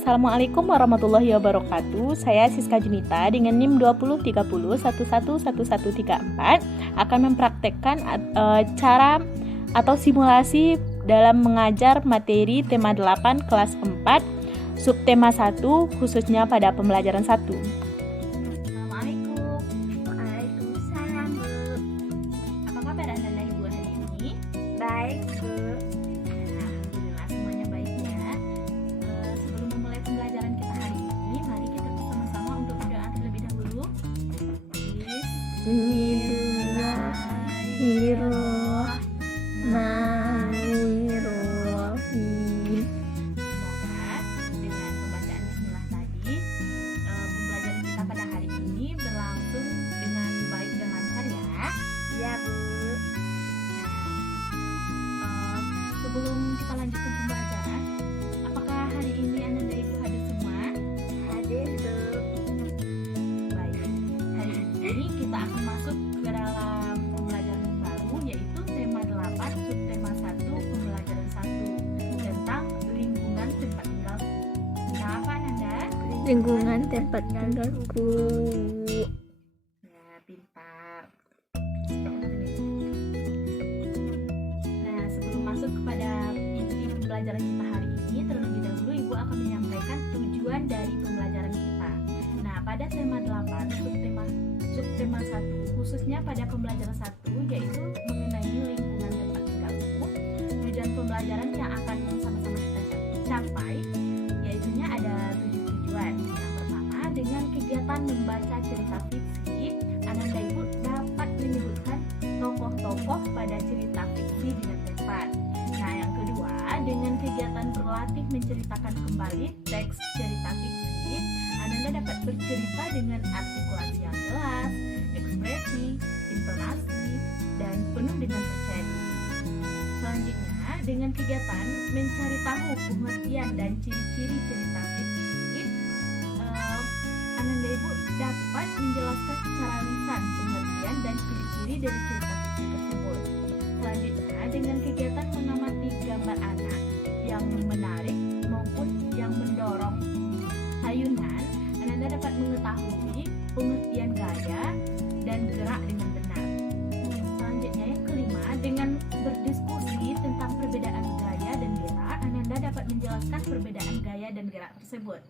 Assalamualaikum warahmatullahi wabarakatuh. Saya Siska Junita dengan NIM 2030111134 akan mempraktekkan cara atau simulasi dalam mengajar materi tema 8 kelas 4 subtema 1 khususnya pada pembelajaran 1. Assalamualaikum. Waalaikumsalam, Bu. Apa kabar Anda Ibu hari ini? Baik, Bu. Alhamdulillah semuanya baik ya. Sebelum memulai pembelajaran kita hari ini, mari kita bersama-sama untuk berdoa terlebih dahulu. Bismillahirrahmanirrahim. Semoga dengan pembacaan bismillah tadi, pembelajaran kita pada hari ini berlangsung dengan baik dan lancar ya. Ya, Bu. Sebelum kita lanjutkan pembelajaran, apakah hari ini Anda dan Ibu hadir semua? Hadir, Bu. Baik, hari ini kita akan masuk ke dalam pembelajaran baru, yaitu tema 8 subtema 1 pembelajaran 1 tentang lingkungan tempat tinggal. Tentang apa Nanda? Lingkungan tempat tinggalku. Ya, pintar. Nah, sebelum masuk kepada inti pembelajaran kita hari ini, terlebih dahulu Ibu akan menyampaikan tujuan dari pembelajaran kita. Nah, pada tema 8, subtema 1, khususnya pada pembelajaran 1, yaitu mengenai lingkungan tempat tinggalku, tujuan pembelajaran yang akan sama-sama kita capai, yaitunya ada 7 tujuan. Yang pertama, dengan kegiatan membaca cerita fiksi, Ananda Ibu dapat menyebutkan tokoh-tokoh pada cerita fiksi dengan tepat. Nah, yang kedua, dengan kegiatan berlatih menceritakan kembali teks cerita fiksi, Ananda dapat bercerita dengan artikulasi yang jelas, ekspresi, intonasi, dan penuh dengan percaya diri. Selanjutnya, dengan kegiatan mencari tahu pengertian dan ciri-ciri cerita fiksi, Ananda Ibu dapat menjelaskan secara lisan pengertian dan ciri-ciri dari cerita fiksi tersebut. Selanjutnya, dengan kegiatan mengamati gambar anak yang menarik maupun yang mendorong ayunan, Ananda dapat mengetahui pengertian gaya dan gerak dengan benar. Selanjutnya, yang kelima, dengan berdiskusi tentang perbedaan gaya dan gerak, Ananda dapat menjelaskan perbedaan gaya dan gerak tersebut.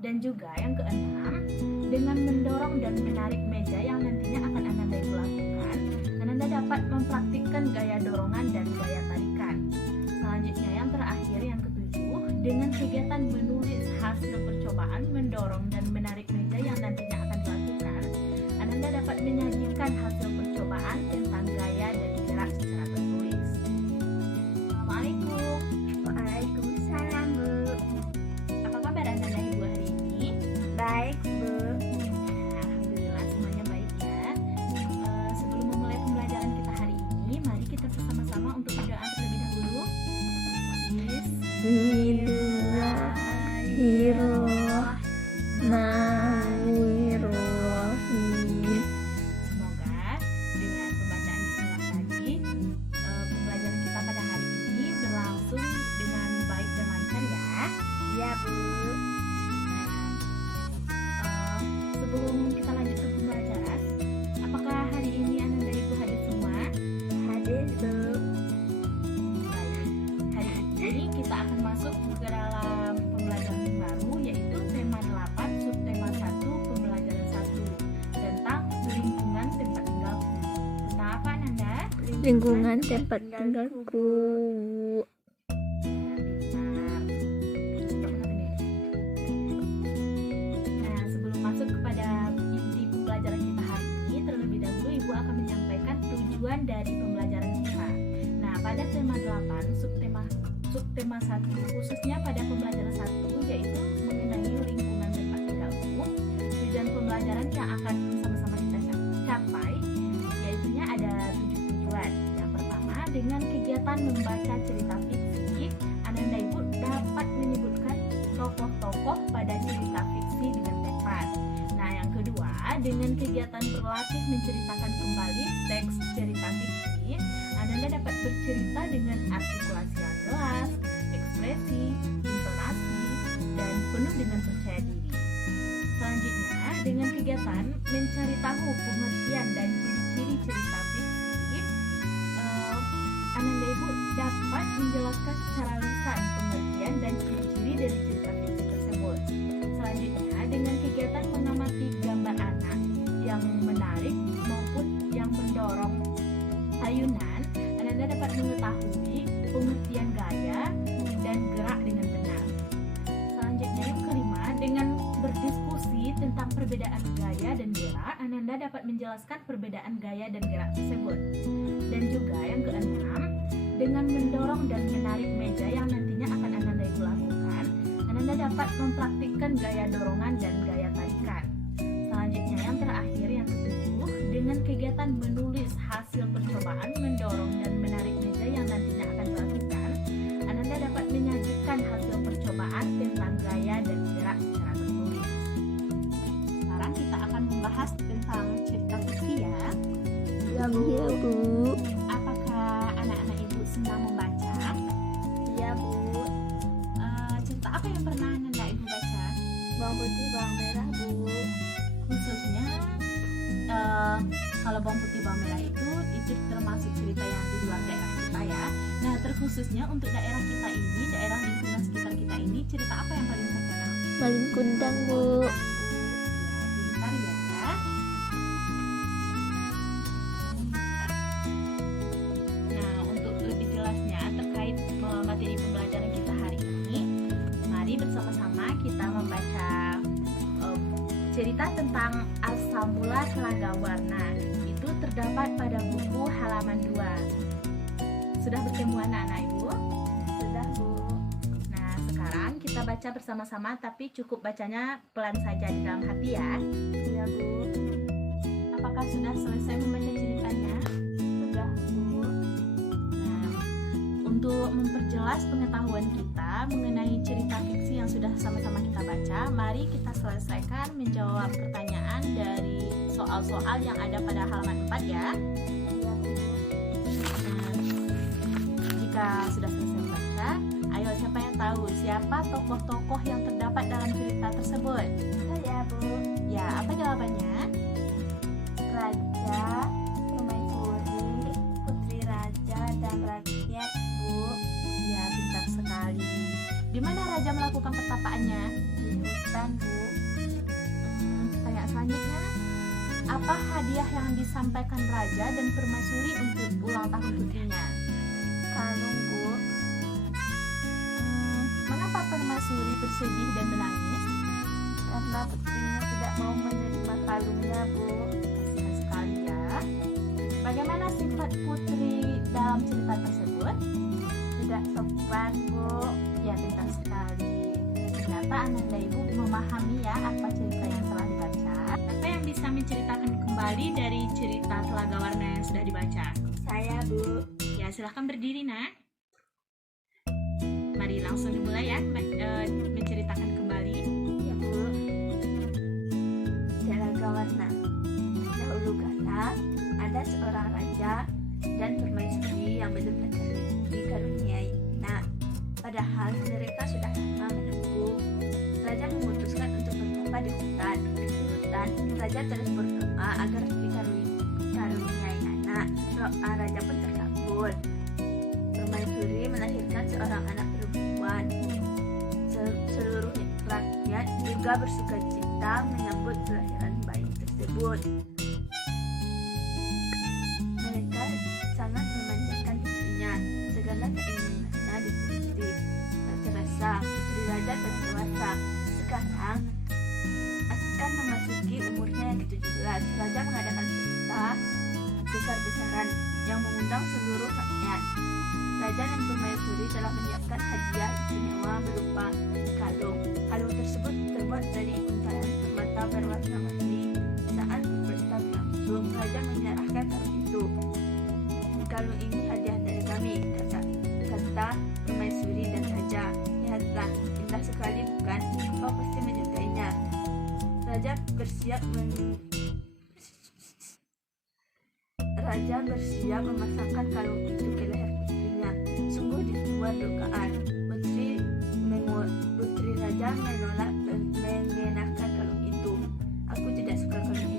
Dan juga yang keenam, dengan mendorong dan menarik meja yang nantinya akan Ananda Ibu lakukan, Ananda dapat mempraktikkan gaya dorongan dan gaya tarikan. Selanjutnya yang terakhir, yang ketujuh, dengan kegiatan menulis hasil percobaan mendorong dan menarik meja yang nantinya akan dilakukan, Ananda dapat menyajikan hasil percobaan tentang gaya dan gerak secara tertulis. Assalamualaikum. Waalaikumsalam, Bu. Apa kabar Anda dan Ibu hari ini? Baik, Bu. Alhamdulillah semuanya baik ya. Sebelum memulai pembelajaran kita hari ini, mari kita bersama-sama untuk berdoa terlebih dahulu. Bismillahirrahmanirrahim. Semoga dengan pembacaan bismillah tadi, pembelajaran kita pada hari ini berlangsung dengan baik dan lancar ya. Ya, Bu. Sebelum kita lanjut ke pembelajaran, apakah hari ini Anda dan Ibu hadir semua? Hadir, Bu. Baik, hari ini kita akan masuk ke dalam pembelajaran baru, yaitu tema 8 subtema 1 pembelajaran 1 tentang lingkungan tempat tinggalku. Tentang apa Nanda? Lingkungan tempat tinggalku. Nah, sebelum masuk kepada inti pembelajaran kita hari ini, terlebih dahulu Ibu akan menyampaikan tujuan dari pembelajaran kita. Nah, pada tema 8 subtema 1, khususnya pada pembelajaran 1, yaitu mengenai lingkungan tempat tinggalku, tujuan pembelajaran yang akan sama-sama kita capai, yaitunya ada 7 tujuan. Yang pertama, dengan kegiatan membaca cerita fiksi, Ananda Ibu dapat menyebutkan tokoh-tokoh pada cerita fiksi dengan tepat. Nah, yang kedua, dengan kegiatan berlatih menceritakan kembali teks cerita fiksi, Ananda dapat bercerita dengan artikulasi yang jelas, ekspresi, intonasi, dan penuh kewajiban mencari tahu pengertian dan ciri-ciri cerita fiksi, Ananda Ibu dapat menjelaskan secara lisan pengertian dan ciri-ciri dari cerita fiksi tersebut. Selanjutnya, dengan kegiatan mengamati gambar anak yang menarik maupun yang mendorong ayunan, Ananda dapat mengetahui pengertian gaya dan gerak dengan benar. Selanjutnya, yang kelima, dengan berdiskusi tentang perbedaan gaya dan gerak, Ananda dapat menjelaskan perbedaan gaya dan gerak tersebut. Dan juga yang keenam, dengan mendorong dan menarik meja yang nantinya akan Ananda Ibu lakukan, Ananda dapat mempraktikkan gaya dorongan dan gaya tarikan. Selanjutnya yang terakhir, yang ketujuh, dengan kegiatan menulis hasil percobaan mendorong dan menarik meja yang nantinya akan dilakukan, Ananda dapat menyajikan hasil percobaan tentang gaya dan gerak secara tertulis. Sekarang kita akan membahas tentang cerita fiksi ya. Iya Bu. Apakah anak-anak Ibu senang membaca? Iya Bu. Cerita apa yang pernah Ananda Ibu baca? Bawang putih, bawang merah Bu. Khususnya kalau bawang putih bawang merah itu termasuk cerita yang di luar daerah kita ya. Nah, terkhususnya untuk daerah kita ini, daerah lingkungan sekitar kita ini, cerita apa yang paling terkenal? Malin kundang Bu. Pintar ya. Nah, untuk lebih jelasnya terkait materi pembelajaran kita hari ini, mari bersama-sama kita membaca cerita tentang asal mula Telaga Warna. Itu terdapat pada buku halaman 2. Sudah bertemu anak-anak Ibu? Sudah Bu. Nah, sekarang kita baca bersama-sama, tapi cukup bacanya pelan saja di dalam hati ya. Iya Bu. Apakah sudah selesai membaca ceritanya? Sudah Bu. Nah, untuk memperjelas pengetahuan kita mengenai cerita fiksi yang sudah sama-sama kita baca, mari kita selesaikan menjawab pertanyaan dari soal-soal yang ada pada halaman 4 ya. Iya Bu. Nah, jika sudah selesai membaca, ayo siapa yang tahu siapa tokoh-tokoh yang terdapat dalam cerita tersebut? Saya Bu. Ya, apa jawabannya? Raja, permaisuri, putri raja, dan rakyat Bu. Ya, pintar sekali. Di mana raja melakukan pertapaannya? Di hutan Bu. Pertanyaan selanjutnya, apa hadiah yang disampaikan raja dan permaisuri untuk ulang tahun putrinya? Kalung Bu. Mengapa permaisuri bersedih dan menangis? Karena putrinya tidak mau menerima kalungnya Bu. Kasihan sekali ya. Bagaimana sifat putri dalam cerita tersebut? Tidak sopan Bu. Ya, pintar sekali. Ternyata Ananda Ibu memahami ya apa cerita yang telah dibaca. Apa yang bisa menceritakan kembali dari cerita Telaga Warna yang sudah dibaca? Saya Bu. Ya, silahkan berdiri nak. Mari langsung dimulai ya menceritakan kembali. Ya Bu. Telaga Warna. Dahulu kala ada seorang raja dan permaisuri yang belum dikaruniai anak. Padahal mereka sudah lama menunggu. Raja memutuskan untuk bertapa di hutan. Di hutan, raja terus berdoa agar dikaruniai anak. Doa raja pun terkabul. Permaisuri melahirkan seorang anak perempuan. Seluruh rakyat juga bersukacita menyambut kelahiran bayi tersebut. Mereka sangat memanjakan putrinya. Segala keinginannya dituruti. Tak terasa putri raja telah dewasa. Sekarang akan memasuki umurnya yang ke-17. Raja mengadakan pesta besar-besaran yang mengundang seluruh rakyat. Raja dan permaisuri telah menyiapkan hadiah istimewa berupa kalung. Kalung tersebut terbuat dari untayan permata berwarna-warni. Saat pesta berlangsung, raja menyerahkan kalung itu. Kalung ini hadiah dari kami, kata permaisuri dan raja. Lihatlah, indah sekali bukan? Kau pasti menyukainya. Raja bersiap memasangkan kalung itu ke leher putrinya. Sungguh di luar dugaan. Putri raja menolak mengenakan kalung itu. Aku tidak suka kalung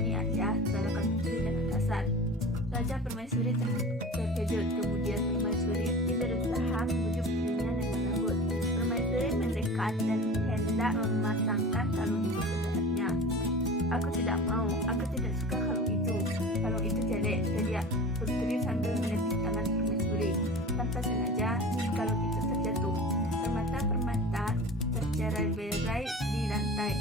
mendekat dan hendak memasangkan kalung itu ke lehernya. Aku tidak mau, aku tidak suka kalung itu. Kalung itu jelek, teriak putri sambil menepis tangan permaisuri. Tanpa sengaja, kalung itu terjatuh. Permata-permata tercerai-berai di lantai.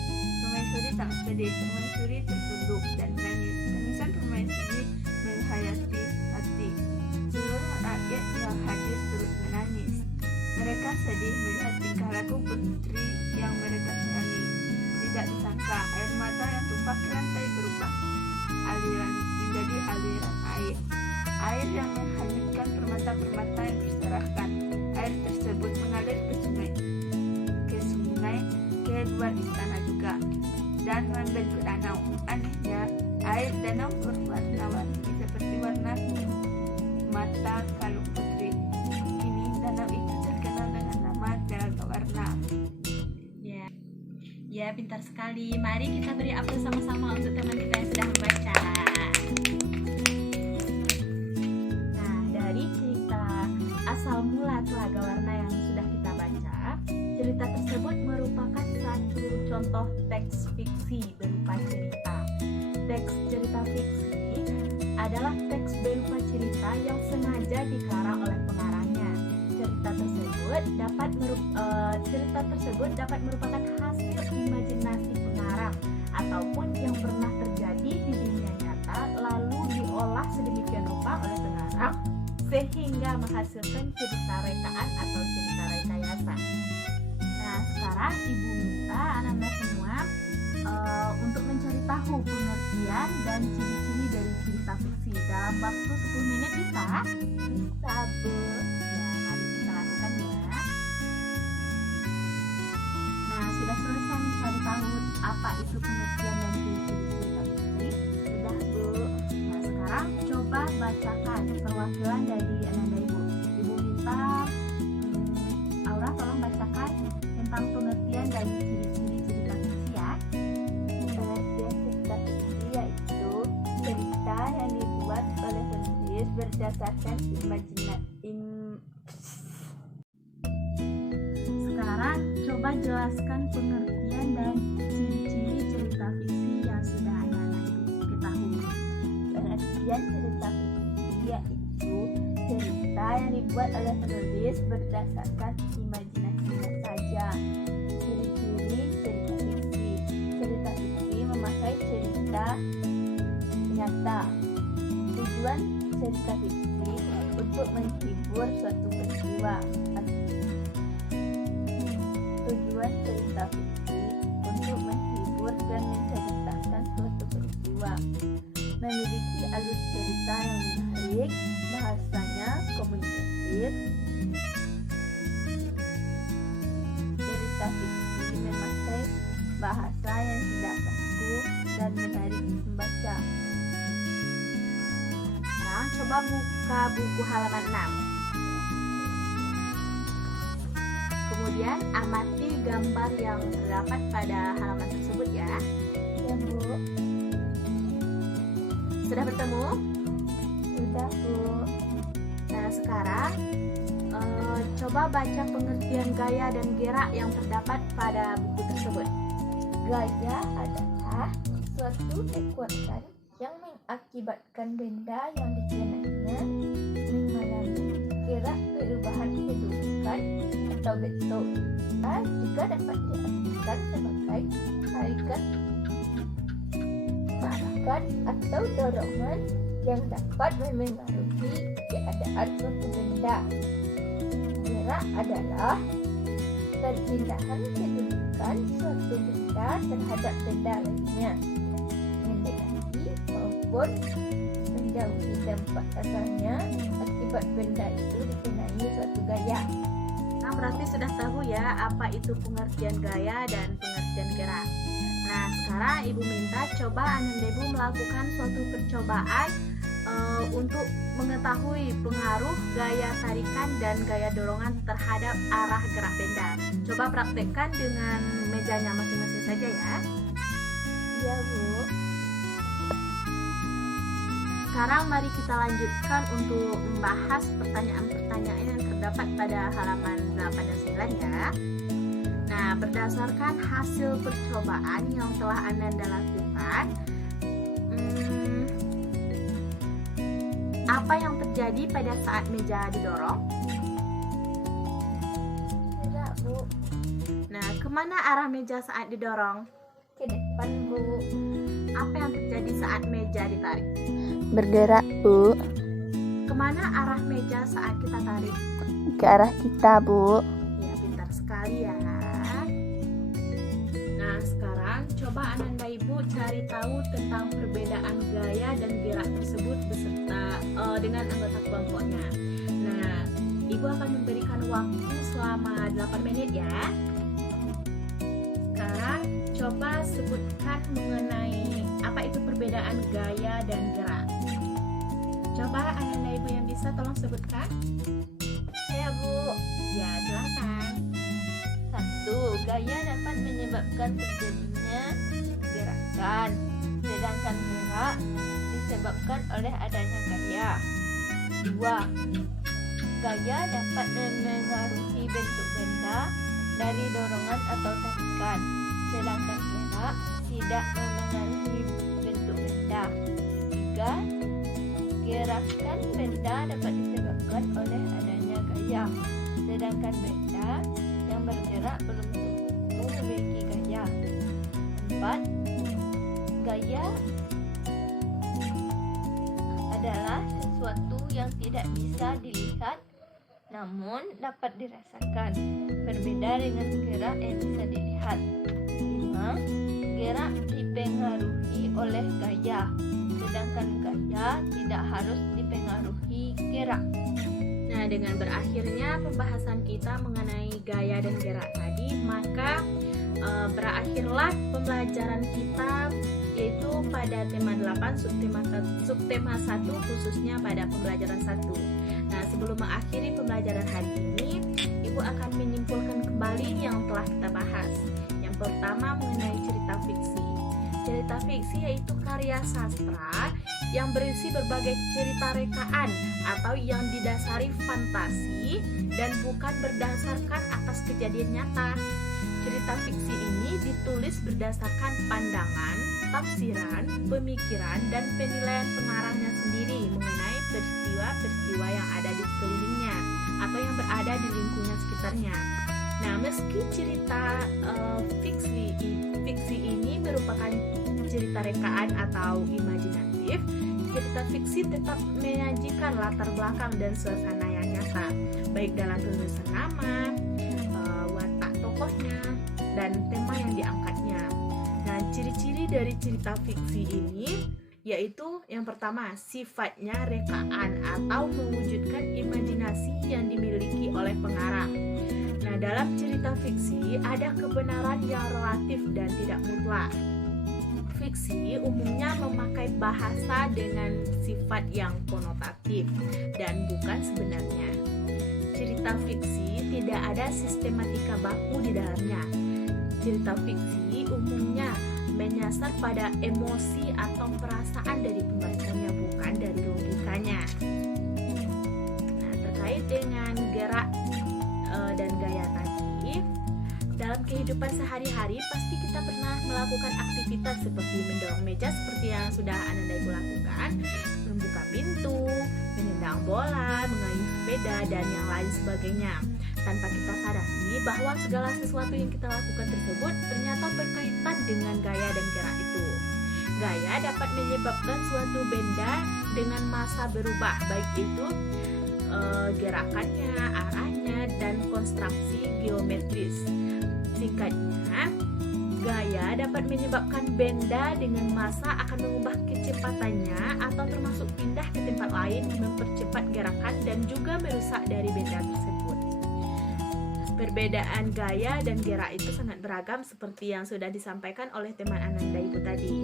Permaisuri sangat sedih. Permaisuri tertunduk dan menangis. Tangisan permaisuri menghayati hati. Seluruh rakyat yang hadir turut menangis. Mereka sedih melihat tingkah laku putri yang mereka sayangi. Tidak disangka air mata yang tumpah ke lantai berubah aliran menjadi aliran air. Air yang menghanyutkan permata-permata yang berserakan. Air tersebut mengalir ke sungai, ke luar istana juga, dan membentuk danau. Anehnya, air danau berwarna-warni seperti warna mata kalung putri. Kini danau itu terkenal dengan nama Telaga Warna. Ya, pintar sekali. Mari kita beri aplaus sama-sama untuk teman kita yang sudah membaca. Nah, dari cerita asal mula Telaga Warna yang sudah kita baca, cerita tersebut merupakan satu contoh teks fiksi berupa cerita. Teks cerita fiksi adalah teks berupa cerita yang sengaja dikarang oleh pengarangnya. Cerita tersebut dapat merupakan hasil imajinasi pengarang ataupun yang pernah terjadi di dunia nyata lalu diolah sedemikian rupa oleh pengarang sehingga menghasilkan cerita rekaan atau cerita rekayasa. Nah, sekarang Ibu minta anak-anak semua untuk mencari tahu pengertian dan ciri-ciri dari cerita fiksi dalam waktu 10 menit bisa? Bisa, Bu. Ya, mari kita lakukan ya. Nah, sudah selesai mencari tahu apa itu pengertian dan ciri-ciri cerita fiksi? Sudah, Bu. Nah, sekarang coba bacakan perwakilan dari Ananda Ibu. Ibu minta Aura tolong bacakan tentang pengertian dari ciri-ciri cerita fiksi ya. Pengertian cerita fiksi yaitu cerita yang dibuat oleh penulis berdasarkan Sekarang coba jelaskan pengertian dan ciri-ciri cerita fiksi yang sudah anak-anak Ibu ketahui. Pengertian cerita fiksi yaitu cerita yang dibuat oleh penulis berdasarkan imajinasinya saja. Ciri-ciri cerita fiksi. Cerita fiksi memakai cerita nyata. Tujuan cerita fiksi untuk menghibur suatu peristiwa. Tujuan cerita fiksi untuk menghibur dan menceritakan suatu peristiwa. Memiliki alur cerita yang menarik, bahasanya komunikatif. Cerita fiksi memakai bahasa yang tidak kaku dan menarik membaca. Sekarang coba buka buku halaman 6. Kemudian amati gambar yang terdapat pada halaman tersebut ya. Ya, Bu. Sudah bertemu? Sudah, Bu. Nah, sekarang coba baca pengertian gaya dan gerak yang terdapat pada buku tersebut. Gaya adalah suatu kekuatan yang mengakibatkan benda yang dikenakannya mengalami gerak perubahan kedudukan atau bentuk. Juga dapat diartikan sebagai harikat atau dorongan yang dapat memengaruhi keadaan suatu benda. Gerak adalah perpindahan kedudukan suatu benda terhadap benda lainnya, mendekati maupun menjauhi tempat asalnya akibat benda itu dikenai suatu gaya. Nah, berarti sudah tahu ya apa itu pengertian gaya dan pengertian gerak. Nah, sekarang Ibu minta coba Ananda Ibu melakukan suatu percobaan untuk mengetahui pengaruh gaya tarikan dan gaya dorongan terhadap arah gerak benda. Coba praktekkan dengan mejanya masing-masing saja ya. Iya, Bu. Sekarang mari kita lanjutkan untuk membahas pertanyaan-pertanyaan yang terdapat pada halaman 8 dan 9 ya. Nah, berdasarkan hasil percobaan yang telah Ananda lakukan, apa yang terjadi pada saat meja didorong? Gerak, Bu. Nah, kemana arah meja saat didorong? Ke depan, Bu. Apa yang terjadi saat meja ditarik? Bergerak, Bu. Kemana arah meja saat kita tarik? Ke arah kita, Bu. Ya, pintar sekali ya. Nah, sekarang coba Ananda Ibu cari tahu tentang perbedaan gaya dan gerak tersebut beserta dengan anggota kelompoknya. Nah, Ibu akan memberikan waktu selama 8 menit ya. Sekarang coba sebutkan mengenai apa itu perbedaan gaya dan gerak. Coba Ananda Ibu yang bisa tolong sebutkan. Saya, Bu. Ya, silakan. 1. Gaya dapat menyebabkan terjadinya gerakan, sedangkan gerak disebabkan oleh adanya gaya. 2. Gaya dapat memengaruhi bentuk benda dari dorongan atau tarikan, sedangkan gerak tidak memengaruhi bentuk benda. 3. Gerakan benda dapat disebabkan oleh adanya gaya, sedangkan benda yang bergerak belum tentu memiliki gaya. 4. Gaya adalah sesuatu yang tidak bisa dilihat namun dapat dirasakan, berbeda dengan gerak yang bisa dilihat. 5. Gerak dipengaruhi oleh gaya, sedangkan gaya tidak harus dipengaruhi gerak. Nah, dengan berakhirnya pembahasan kita mengenai gaya dan gerak tadi, maka berakhirlah pembelajaran kita, yaitu pada tema 8 subtema 1 khususnya pada pembelajaran 1. Nah, sebelum mengakhiri pembelajaran hari ini, Ibu akan menyimpulkan kembali yang telah kita bahas. Yang pertama mengenai cerita fiksi. Cerita fiksi yaitu karya sastra yang berisi berbagai cerita rekaan atau yang didasari fantasi dan bukan berdasarkan atas kejadian nyata. Cerita fiksi ini ditulis berdasarkan pandangan, tafsiran, pemikiran, dan penilaian pengarangnya sendiri mengenai peristiwa-peristiwa yang ada di sekelilingnya atau yang berada di lingkungan sekitarnya. Nah, meski cerita fiksi ini merupakan cerita rekaan atau imajinatif, cerita fiksi tetap menyajikan latar belakang dan suasana yang nyata, baik dalam penulisan nama, watak tokohnya, dan tema yang diangkatnya. Nah, ciri-ciri dari cerita fiksi ini yaitu yang pertama, sifatnya rekaan atau mewujudkan imajinasi yang dimiliki oleh pengarang. Nah, dalam cerita fiksi ada kebenaran yang relatif dan tidak mutlak. Fiksi umumnya memakai bahasa dengan sifat yang konotatif dan bukan sebenarnya. Cerita fiksi tidak ada sistematika baku di dalamnya. Cerita fiksi umumnya menyasar pada emosi atau perasaan dari pembacanya, bukan dari logikanya. Nah, terkait dengan gerak dan gaya tadi, dalam kehidupan sehari-hari pasti kita pernah melakukan aktivitas seperti mendorong meja seperti yang sudah Ananda Ibu lakukan, membuka pintu, menendang bola, mengayuh sepeda, dan yang lain sebagainya. Tanpa kita sadari bahwa segala sesuatu yang kita lakukan tersebut ternyata berkaitan dengan gaya dan gerak itu. Gaya dapat menyebabkan suatu benda dengan massa berubah, baik itu gerakannya, arahnya, dan konstruksi geometris. Singkatnya, gaya dapat menyebabkan benda dengan massa akan mengubah kecepatannya atau termasuk pindah ke tempat lain, mempercepat gerakan, dan juga merusak dari benda tersebut. Perbedaan gaya dan gerak itu sangat beragam seperti yang sudah disampaikan oleh teman Ananda Ibu tadi.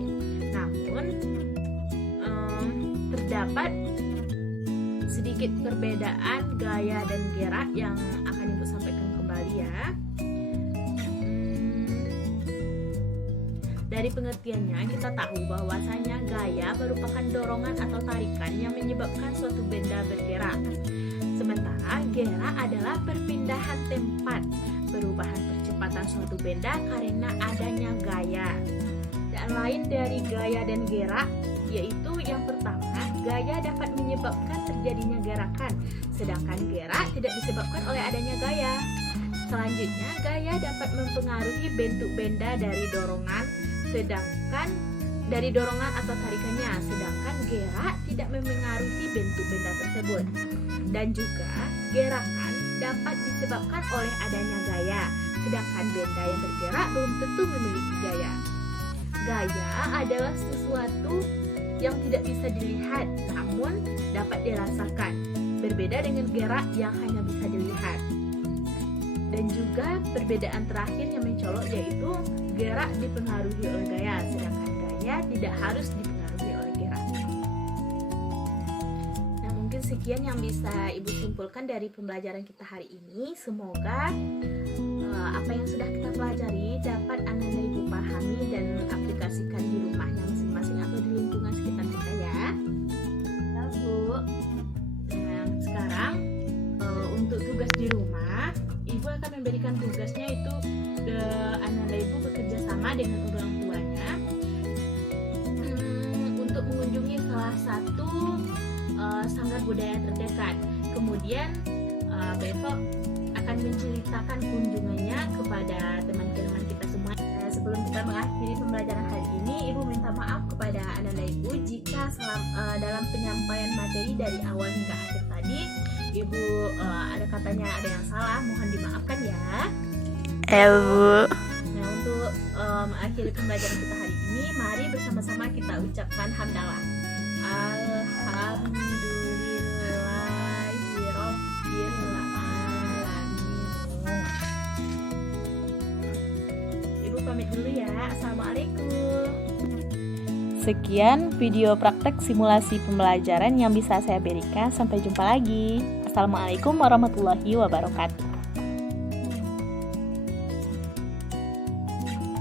Namun, terdapat sedikit perbedaan gaya dan gerak yang akan Ibu sampaikan kembali ya. Dari pengertiannya kita tahu bahwasanya gaya merupakan dorongan atau tarikan yang menyebabkan suatu benda bergerak. Sementara gerak adalah perpindahan tempat, perubahan percepatan kecepatan suatu benda karena adanya gaya. Dan lain dari gaya dan gerak, yaitu yang pertama, gaya dapat menyebabkan terjadinya gerakan, sedangkan gerak tidak disebabkan oleh adanya gaya. Selanjutnya, gaya dapat mempengaruhi bentuk benda dari dorongan atau tarikannya, sedangkan gerak tidak mempengaruhi bentuk benda tersebut. Dan juga, gerakan dapat disebabkan oleh adanya gaya, sedangkan benda yang bergerak belum tentu memiliki gaya. Gaya adalah sesuatu yang tidak bisa dilihat, namun dapat dirasakan, berbeda dengan gerak yang hanya bisa dilihat. Dan juga perbedaan terakhir yang mencolok yaitu gerak dipengaruhi oleh gaya, sedangkan gaya tidak harus dipengaruhi oleh gerak. Nah, mungkin sekian yang bisa Ibu simpulkan dari pembelajaran kita hari ini. Semoga apa yang sudah kita pelajari dapat Anak dan Ibu pahami dan aplikasikan di rumahnya masing-masing atau di lingkungan sekitar kita ya. Bu. Nah, sekarang untuk tugas di rumah, Ibu akan memberikan tugasnya itu Anak dan Ibu bekerja sama dengan orang tuanya untuk mengunjungi salah satu sanggar budaya terdekat. Kemudian besok akan menceritakan kunjungannya kepada teman-teman kita semua. Sebelum kita mengakhiri pembelajaran hari ini, Ibu minta maaf kepada anak dan Ibu jika dalam penyampaian materi dari awal hingga akhir tadi Ibu ada katanya ada yang salah, mohon dimaafkan ya. Bu. Nah, untuk mengakhiri pembelajaran kita hari ini, mari bersama-sama kita ucapkan hamdalah. Ibu pamit dulu ya. Assalamualaikum. Sekian video praktek simulasi pembelajaran yang bisa saya berikan. Sampai jumpa lagi. Assalamualaikum warahmatullahi wabarakatuh.